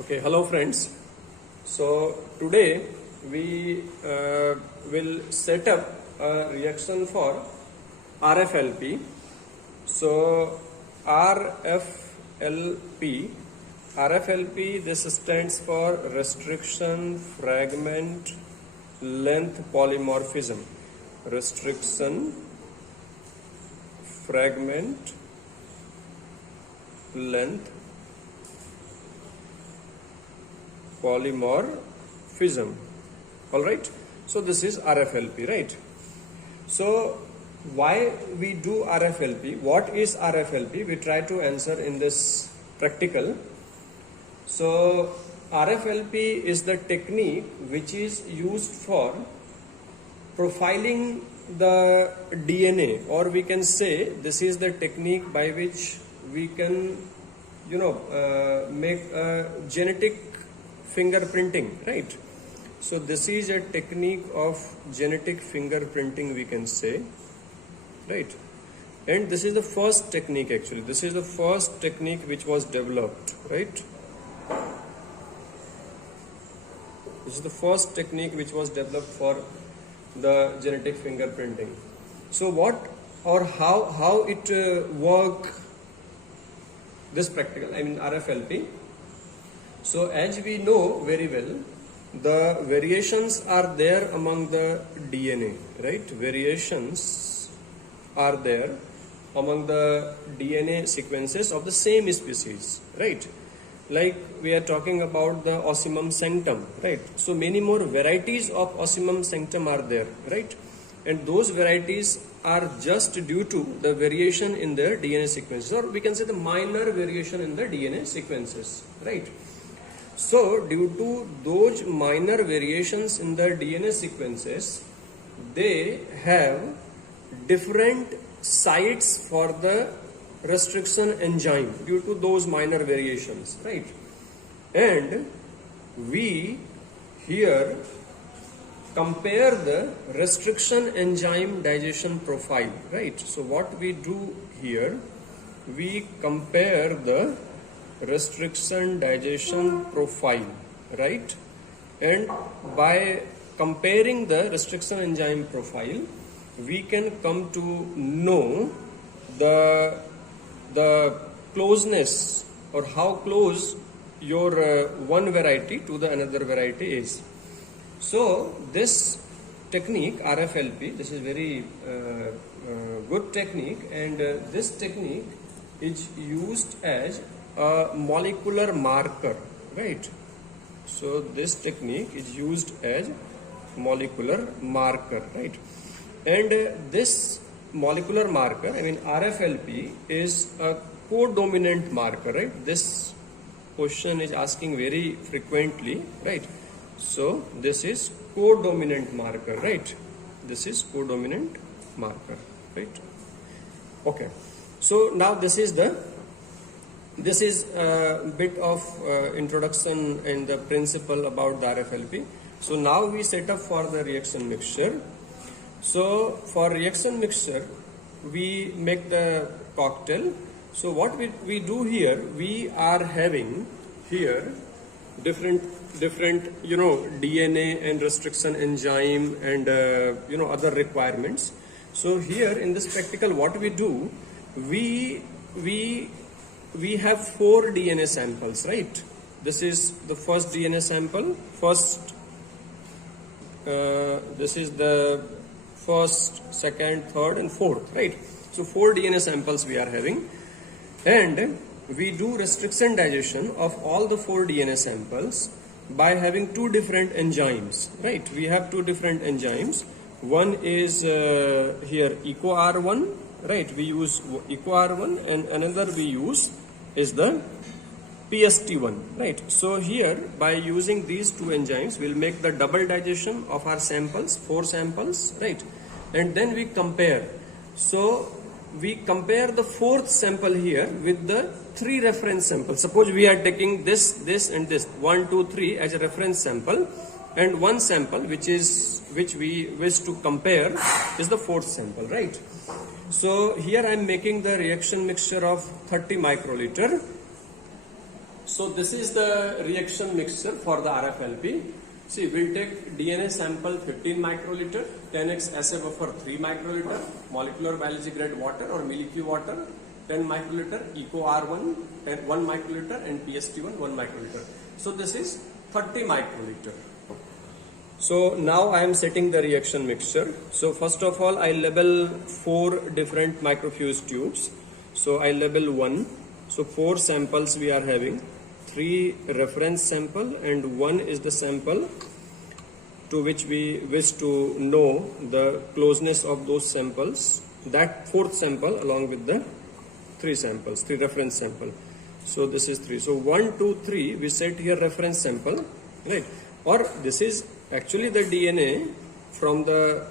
Okay, hello friends. So today we will set up a reaction for RFLP. So RFLP, this stands for restriction fragment length polymorphism. Restriction fragment length polymorphism. All right, so this is RFLP, right? So why we do RFLP? What is RFLP? We try to answer in this practical. So RFLP is the technique which is used for profiling the DNA, or we can say this is the technique by which we can make a genetic fingerprinting, right? So this is a technique of genetic fingerprinting, we can say, right? And this is the first technique, actually. This is the first technique which was developed, right? This is the first technique which was developed for the genetic fingerprinting. So what or how it work, this practical, I mean RFLP. So as we know very well, the variations are there among the DNA, right? Variations are there among the DNA sequences of the same species, right? Like we are talking about the Ocimum sanctum, right? So many more varieties of Ocimum sanctum are there, right? And those varieties are just due to the variation in their DNA sequences, or we can say the minor variation in the DNA sequences, right? So due to those minor variations in the DNA sequences, they have different sites for the restriction enzyme due to those minor variations, right? And we here compare the restriction enzyme digestion profile, right? So what we do here, we compare the restriction digestion profile, right? And by comparing the restriction enzyme profile, we can come to know the closeness, or how close your one variety to the another variety is. So this technique RFLP, this is very good technique, and this technique is used as a molecular marker, right? So this technique is used as molecular marker, right? And this molecular marker, I mean RFLP, is a codominant marker, right? This question is asking very frequently, right? So this is codominant marker, right? This is codominant marker, right? Okay, so now this is a bit of introduction and the principle about the RFLP. So now we set up for the reaction mixture. So for reaction mixture, we make the cocktail. So what we do here, we are having here different DNA and restriction enzyme and other requirements. So here in this practical, what we do, we have 4 DNA samples, right? This is the first DNA sample. This is the first, second, third, and fourth, right? So 4 DNA samples we are having, and we do restriction digestion of all the 4 DNA samples by having 2 different enzymes, right? We have 2 different enzymes. One is here EcoR1, right? We use EcoR1, and another we use is the PST1, right? So here, by using these 2 enzymes, we'll make the double digestion of our samples, 4 samples, right? And then we compare. So we compare the 4th sample here with the 3 reference samples. Suppose we are taking this, and this 1, 2, 3 as a reference sample, and one sample which we wish to compare is the 4th sample, right? So here I am making the reaction mixture of 30 microliter. So this is the reaction mixture for the RFLP. See, we'll take DNA sample 15 microliter, 10x assay buffer 3 microliter, molecular biology grade water or Milky water 10 microliter, Eco R1 1 microliter and PST1 1 microliter. So this is 30 microliter. So now I am setting the reaction mixture. So first of all, I label 4 different microfuse tubes. So I label 1. So 4 samples we are having. 3 reference sample and 1 is the sample to which we wish to know the closeness of those samples. That 4th sample along with the 3 samples, 3 reference sample. So this is 3. So 1, 2, 3 we set here reference sample, right? Or this is actually the DNA from the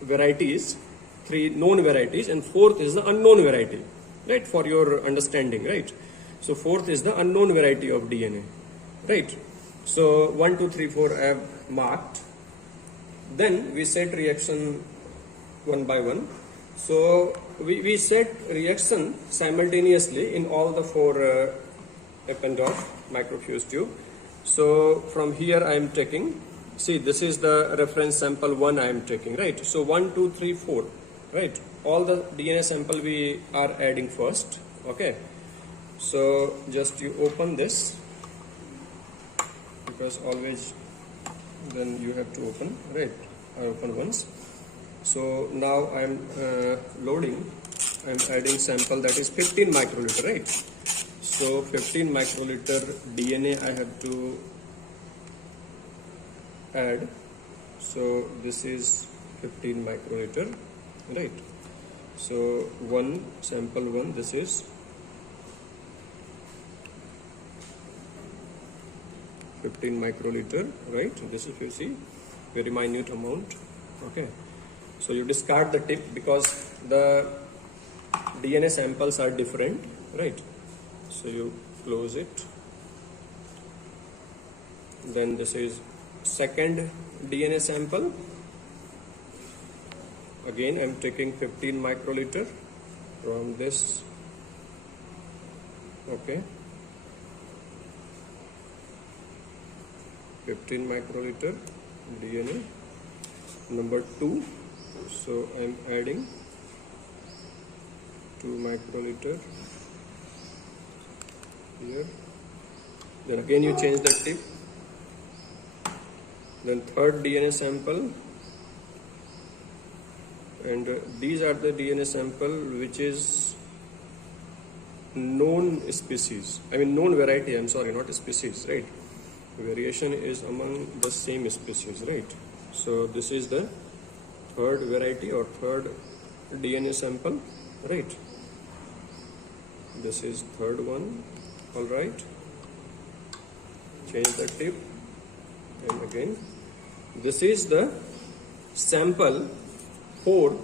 varieties, 3 known varieties, and 4th is the unknown variety, right? For your understanding, right? So 4th is the unknown variety of DNA, right? So 1, 2, 3, 4 I have marked. Then we set reaction one by one. So we set reaction simultaneously in all the 4 Eppendorf microfuse tube. So from here I am taking, see this is the reference sample 1 I am taking, right? So 1, 2, 3, 4, right? All the DNA sample we are adding first, okay? So just you open this, because always then you have to open, right? I open once. So now I am loading, I am adding sample that is 15 microliter, right? So 15 microliter DNA I have to add. So this is 15 microliter, right? So sample 1, this is 15 microliter, right? This if you see, very minute amount, okay? So you discard the tip because the DNA samples are different, right? So you close it. Then this is second DNA sample. Again I am taking 15 microliter from this, okay? 15 microliter DNA. Number 2, so I am adding 2 microliter here. Then again you change the tip. Then third DNA sample, and these are the DNA sample which is known species, I mean known variety, I'm sorry, not species, right? Variation is among the same species, right? So this is the third variety or third DNA sample, right? This is third one, all right? Change the tip, and again this is the sample 4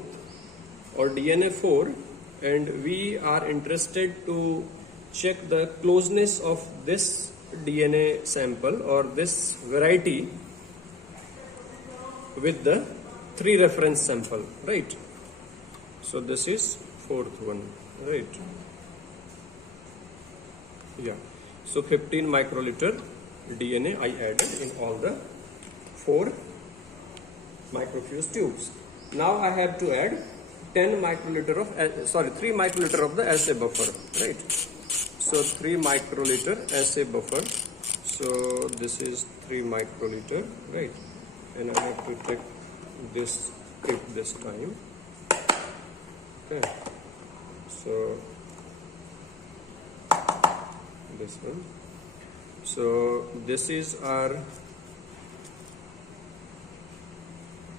or DNA 4, and we are interested to check the closeness of this DNA sample or this variety with the 3 reference sample, right? So this is 4th one, right? Yeah. So 15 microliter DNA I added in all the 4 microfuse tubes. Now I have to add 3 microliter of the assay buffer, right? So 3 microliter assay buffer. So this is 3 microliter, right? And I have to take this tip this time. Okay. So this one. So this is our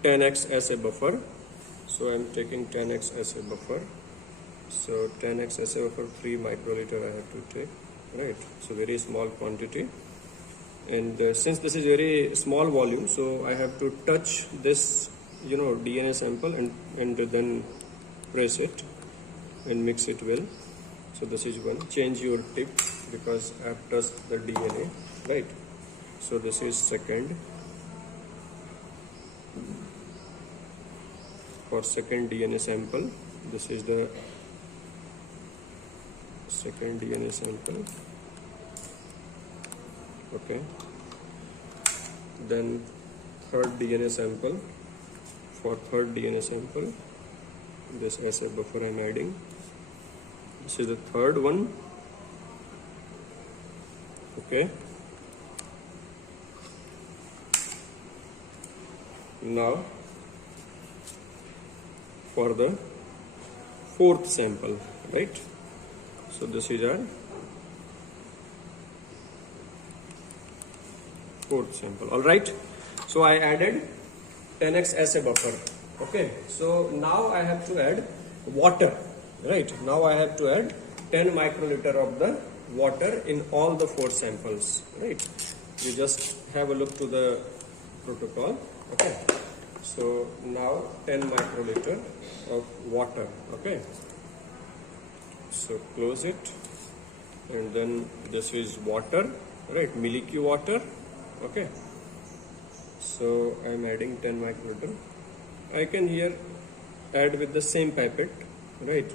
10x assay buffer. So I am taking 10x assay buffer. So 10x assay buffer 3 microliter I have to take, right? So very small quantity. And since this is very small volume, so I have to touch this, DNA sample and then press it and mix it well. So this is one. Change your tip because I have touched the DNA, right? So this is second. For second DNA sample, this is the second DNA sample. Okay. Then third DNA sample. For third DNA sample, this assay buffer I'm adding. This is the third one. Okay. Now for the fourth sample, right? So this is our fourth sample. All right. So I added 10x assay buffer. Okay. So now I have to add water. Right. Now I have to add 10 microliter of the water in all the 4 samples. Right. You just have a look to the protocol. Okay. So now 10 microliter of water. Okay. So close it, and then this is water, right? Milky water. Okay. So I'm adding 10 microliter. I can here add with the same pipette, right?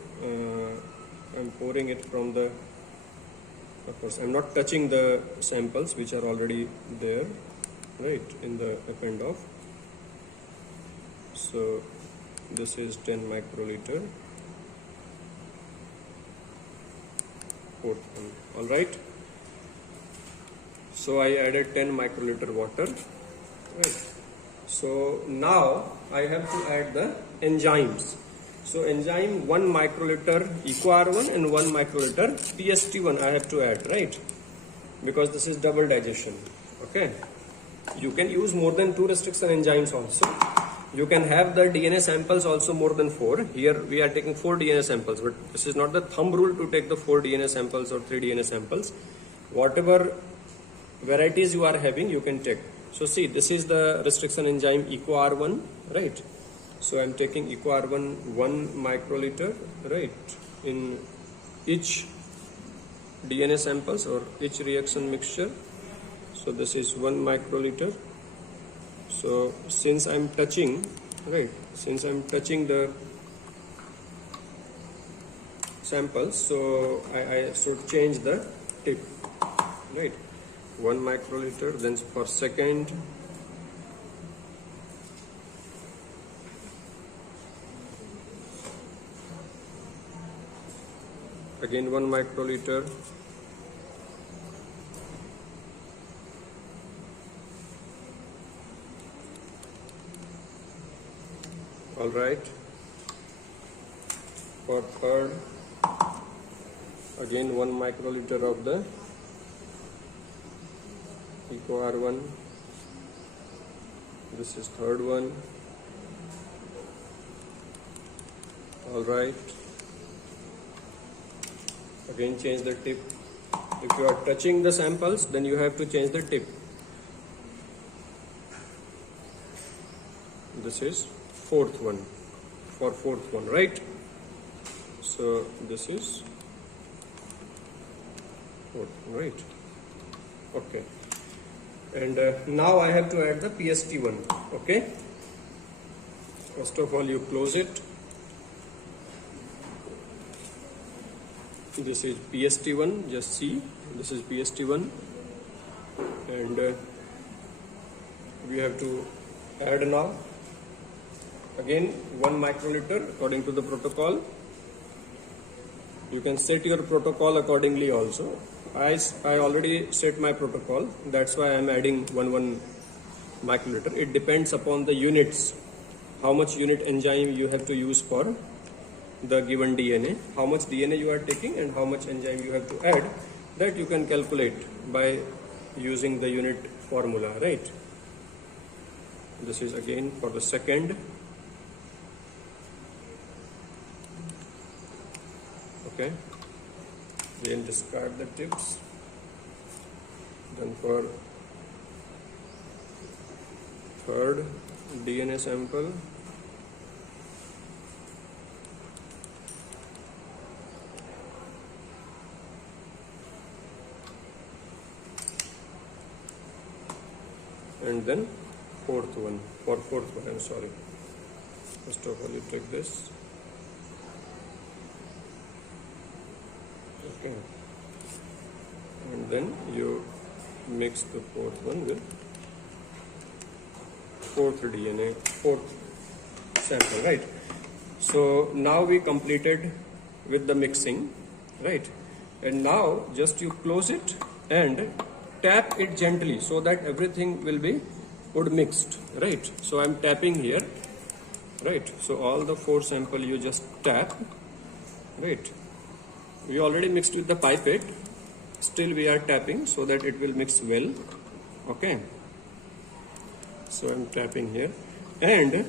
I'm pouring it from the, of course I'm not touching the samples which are already there, right, in the append of. So this is 10 microliter. Fourth one. All right. So I added 10 microliter water. Right. So now I have to add the enzymes. So enzyme 1 microliter EcoR1 and 1 microliter PST1 I have to add, right? Because this is double digestion. Okay. You can use more than 2 restriction enzymes also. You can have the DNA samples also more than 4. Here we are taking 4 DNA samples, but this is not the thumb rule to take the 4 DNA samples or 3 DNA samples. Whatever varieties you are having, you can take. So see, this is the restriction enzyme EcoR1, right? So I am taking EcoR1 1 microliter, right, in each DNA samples or each reaction mixture. So this is 1 microliter. So since I'm touching, right, since I'm touching the samples, so I should change the tip, right? 1 microliter, then for second, again 1 microliter, all right. For third, again 1 microliter of the EcoR1. This is third one. All right. Again change the tip. If you are touching the samples, then you have to change the tip. This is fourth one, for fourth one, right? So this is fourth, right? Okay. And now I have to add the PST1. Okay. First of all, you close it. This is PST1. Just see, this is PST1, and we have to add now. Again 1 microliter according to the protocol. You can set your protocol accordingly also. I already set my protocol, that's why I am adding 1 microliter. It depends upon the units, how much unit enzyme you have to use for the given DNA, how much DNA you are taking and how much enzyme you have to add. That you can calculate by using the unit formula, right? This is again for the second. Okay, then discard the tips. Then for third DNA sample, and then fourth one, I'm sorry. First of all, you take this. Okay, and then you mix the fourth one with fourth DNA, fourth sample, right? So now we completed with the mixing, right? And now just you close it and tap it gently so that everything will be would mixed, right? So I'm tapping here, right? So all the four sample you just tap, right? We already mixed with the pipette, still we are tapping so that it will mix well, okay? So I'm tapping here, and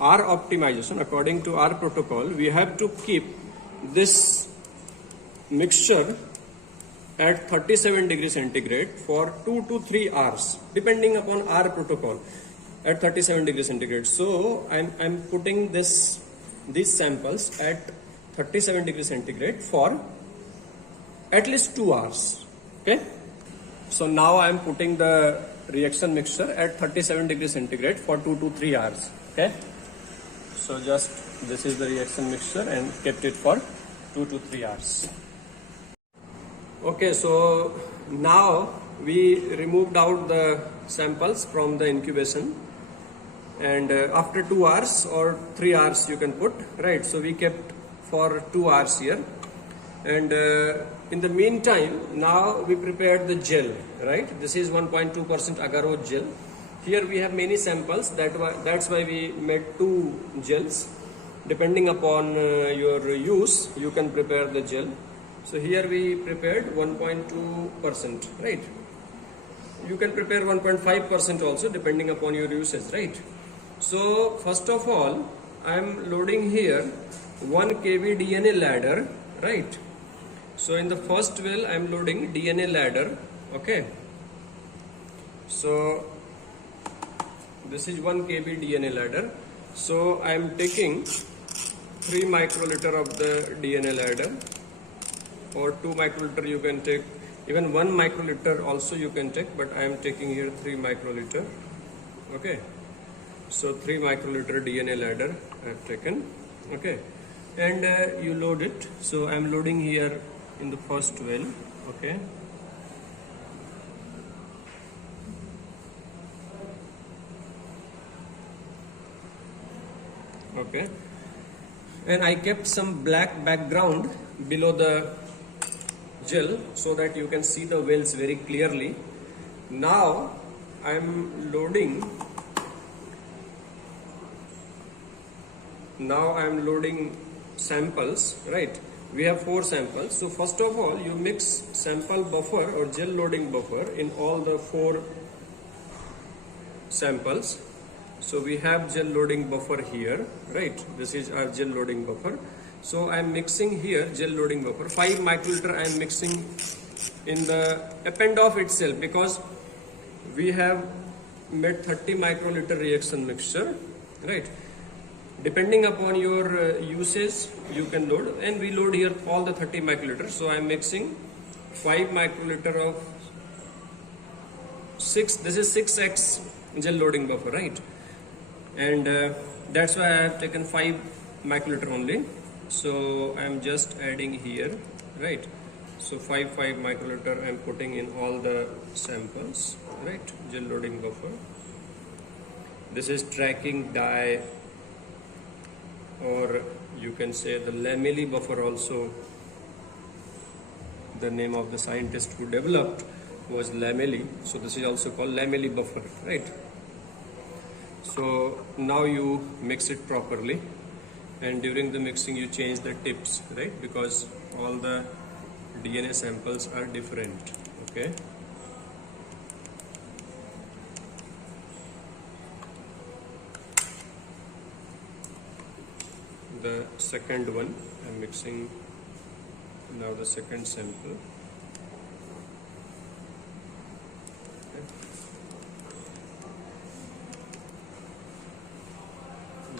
our optimization according to our protocol, we have to keep this mixture at 37 degrees centigrade for 2 to 3 hours depending upon our protocol at 37 degrees centigrade. So I'm putting these samples at 37 degrees centigrade for at least 2 hours, okay? So now I'm putting the reaction mixture at 37 degrees centigrade for 2 to 3 hours, okay? So just this is the reaction mixture and kept it for 2 to 3 hours. Okay, so now we removed out the samples from the incubation, and after 2 hours or 3 hours you can put, right? So we kept for 2 hours here, and in the meantime now we prepared the gel, right? This is 1.2% agar gel. Here we have many samples, that's why we made 2 gels. Depending upon your use, you can prepare the gel. So here we prepared 1.2%, right? You can prepare 1.5% also depending upon your usage, right? So first of all, I am loading here 1 kb DNA ladder, right? So in the first well, I am loading DNA ladder, okay? So this is 1 kb DNA ladder. So I am taking 3 microliter of the DNA ladder, or 2 microliter you can take, even 1 microliter also you can take, but I am taking here 3 microliter, okay? So 3 microliter DNA ladder I have taken, okay? And you load it. So I am loading here in the first well, okay? Okay, and I kept some black background below the gel so that you can see the wells very clearly. Now I am loading samples, right? We have 4 samples. So first of all, you mix sample buffer or gel loading buffer in all the 4 samples. So we have gel loading buffer here, right? This is our gel loading buffer. So I am mixing here gel loading buffer. 5 microliter I am mixing in the append of itself, because we have made 30 microliter reaction mixture, right? Depending upon your usage, you can load, and we load here all the 30 microliter. So I am mixing 5 microliter of 6. This is 6x gel loading buffer, right? And that's why I have taken 5 microliter only. So I am just adding here, right? So 5 microliter I am putting in all the samples, right? Gel loading buffer. This is tracking dye, or you can say the lamelli buffer also. The name of the scientist who developed was Lamelli. So this is also called lamelli buffer, right? So now you mix it properly, and during the mixing you change the tips, right? Because all the DNA samples are different, okay? The second one, I'm mixing now the second sample.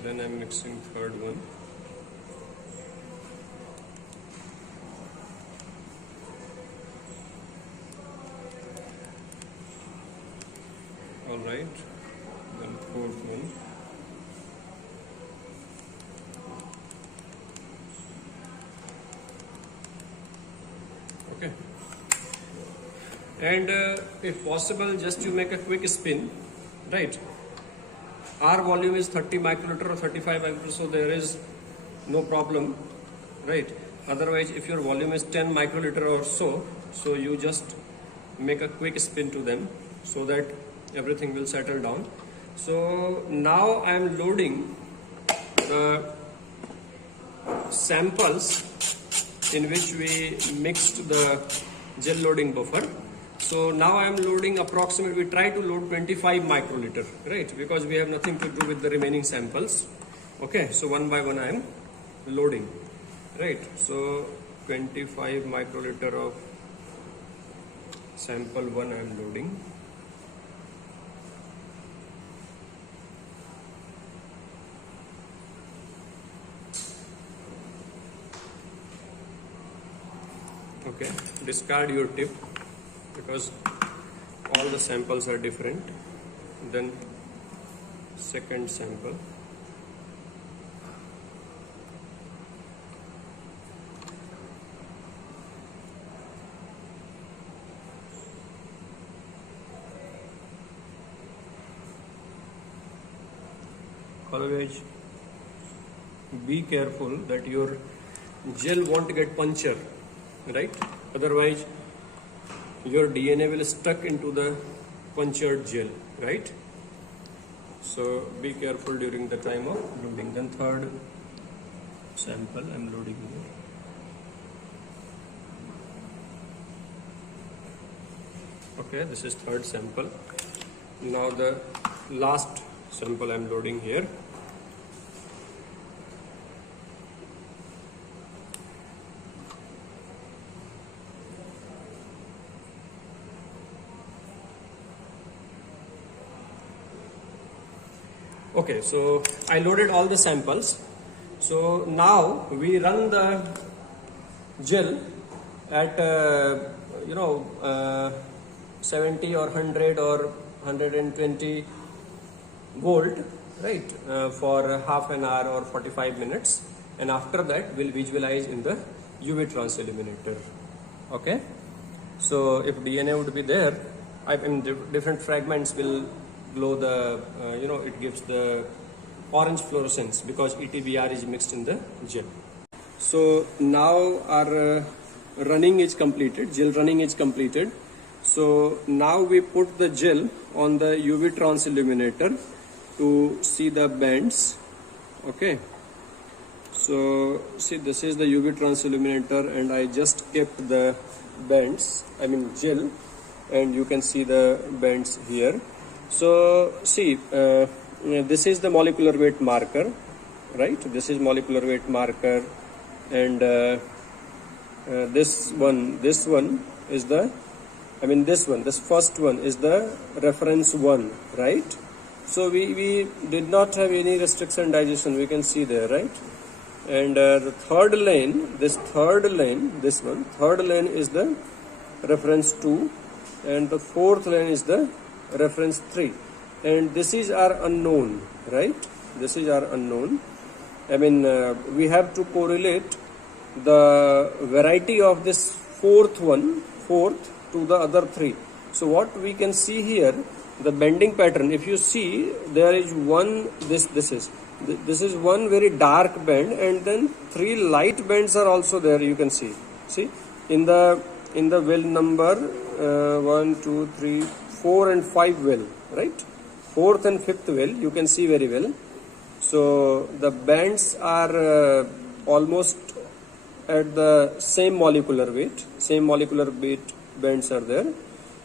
Then I'm mixing third one. All right, then fourth one. Okay, and if possible just you make a quick spin, right? Our volume is 30 microliter or 35 microliter, so there is no problem, right? Otherwise, if your volume is 10 microliter or so you just make a quick spin to them so that everything will settle down. So now I am loading the samples in which we mixed the gel loading buffer. So now I am loading approximately, we try to load 25 microliter, right? Because we have nothing to do with the remaining samples. Okay, so one by one I am loading, right? So 25 microliter of sample 1 I am loading. Okay, discard your tip because all the samples are different. Then second sample. Always be careful that your gel won't get punctured, right? Otherwise your DNA will stuck into the punctured gel, right? So be careful during the time of loading. Then third sample I am loading here. Okay, this is third sample. Now the last sample I am loading here. Okay, so I loaded all the samples. So now we run the gel at 70 or 100 or 120 volt, right, for half an hour or 45 minutes, and after that we'll visualize in the UV transilluminator. Okay, so if DNA would be there, different fragments will glow the it gives the orange fluorescence because ETBR is mixed in the gel. So now our running is completed, gel running is completed. So now we put the gel on the UV transilluminator to see the bands. Okay, so see, this is the UV transilluminator and I just kept the bands, gel, and you can see the bands here. So see, this is the molecular weight marker, right? This is molecular weight marker, and this one is the, this first one is the reference one, right? So we did not have any restriction digestion, we can see there, right? And the third lane, third lane is the reference 2, and the fourth lane is the reference 3, and this is our unknown, right? This is our unknown. We have to correlate the variety of this fourth to the other 3. So what we can see here, the bending pattern, if you see, there is one, this is one very dark band, and then 3 light bands are also there, you can see in the well number 1, 2, 3, 4 and 5 well, right? 4th and 5th well, you can see very well. So the bands are almost at the same molecular weight bands are there.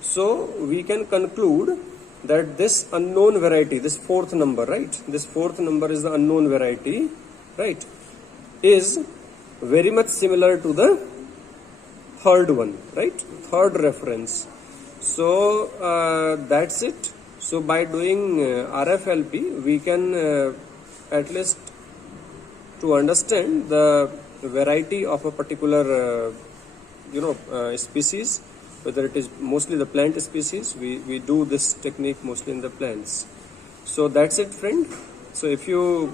So we can conclude that this unknown variety, this 4th number, right? This 4th number is the unknown variety, right? Is very much similar to the third one, right? Third reference. So that's it. So by doing RFLP, we can at least to understand the variety of a particular species, whether it is mostly the plant species. We do this technique mostly in the plants. So that's it, friend. So if you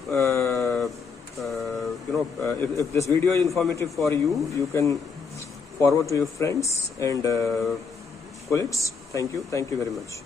if this video is informative for you, you can forward to your friends, and colleagues, thank you very much.